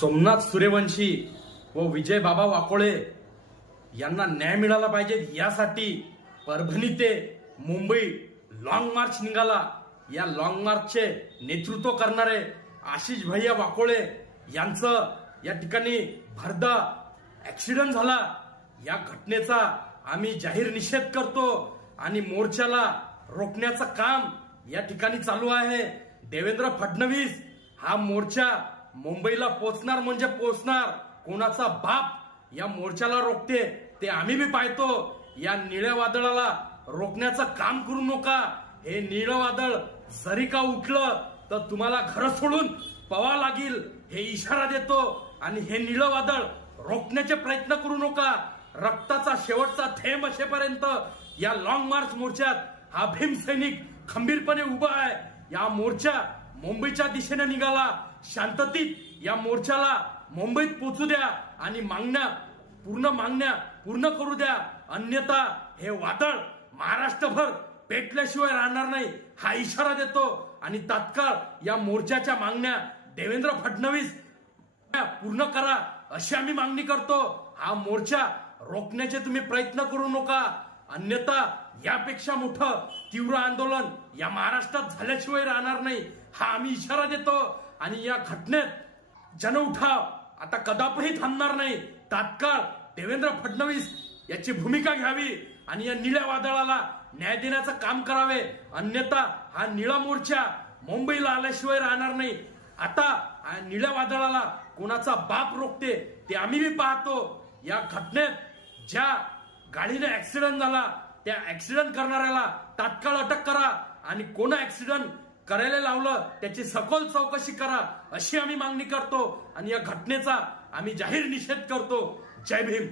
सोमनाथ सूर्यवंशी व विजय बाबा वाकोळे यांना न्याय मिळाला पाहिजे यासाठी परभणी ते मुंबई लॉंग मार्च निघाला। या लॉंग मार्चचे नेतृत्व करणारे आशिष भैया वाकोळे यांचं या ठिकाणी भरदा ऍक्सिडेंट झाला। या घटनेचा आम्ही जाहीर निषेध करतो आणि मोर्चाला रोखण्याचं काम या ठिकाणी चालू आहे। देवेंद्र फडणवीस हा मोर्चा मुंबईला पोहोचणार म्हणजे पोहोचणार। कोणाचा बाप या मोर्चाला रोखते ते आम्ही बी पाहतो। या निळ्या वादळाला रोखण्याचं काम करू नका। हे निळं वादळ जरी का उठलं तर तुम्हाला घर सोडून पवा लागेल हे इशारा देतो। आणि हे निळं वादळ रोखण्याचे प्रयत्न करू नका। रक्ताचा शेवटचा थेंब असेपर्यंत या लॉंग मार्च मोर्चात हा भीमसैनिक खंबीरपणे उभा आहे। या मोर्चा मुंबईच्या दिशेने निघाला। शांततेत या मोर्चाला मुंबईत पोहोचू द्या आणि मागण्या पूर्ण करू द्या, अन्यथा हे वादळ महाराष्ट्रभर पेटल्याशिवाय राहणार नाही हा इशारा देतो। आणि तात्काळ या मोर्चाच्या मागण्या देवेंद्र फडणवीस पूर्ण करा अशी आम्ही मागणी करतो। हा मोर्चा रोखण्याचे तुम्ही प्रयत्न करू नका, अन्यथा यापेक्षा मोठं तीव्र आंदोलन या महाराष्ट्रात झाल्याशिवाय राहणार नाही हा आम्ही इशारा देतो। आणि या घटनेत जनउठाव आता कदापिही थांबणार नाही। तात्काळ देवेंद्र फडणवीस याची भूमिका घ्यावी आणि या निळ्या वादळाला न्याय देण्याचं काम करावे, अन्यथा हा निळा मोर्चा मुंबईला आल्याशिवाय राहणार नाही। आता निळ्या वादळाला कोणाचा बाप रोखते ते आम्ही बी पाहतो। या घटनेत ज्या गाडीने ऍक्सिडेंट झाला त्या ऍक्सिडेंट करणाऱ्याला तात्काळ अटक करा आणि कोण ऍक्सिडेंट करायला लावलं त्याची सखोल चौकशी करा अशी आम्ही मागणी करतो। आणि या घटनेचा आम्ही जाहीर निषेध करतो। जय भीम।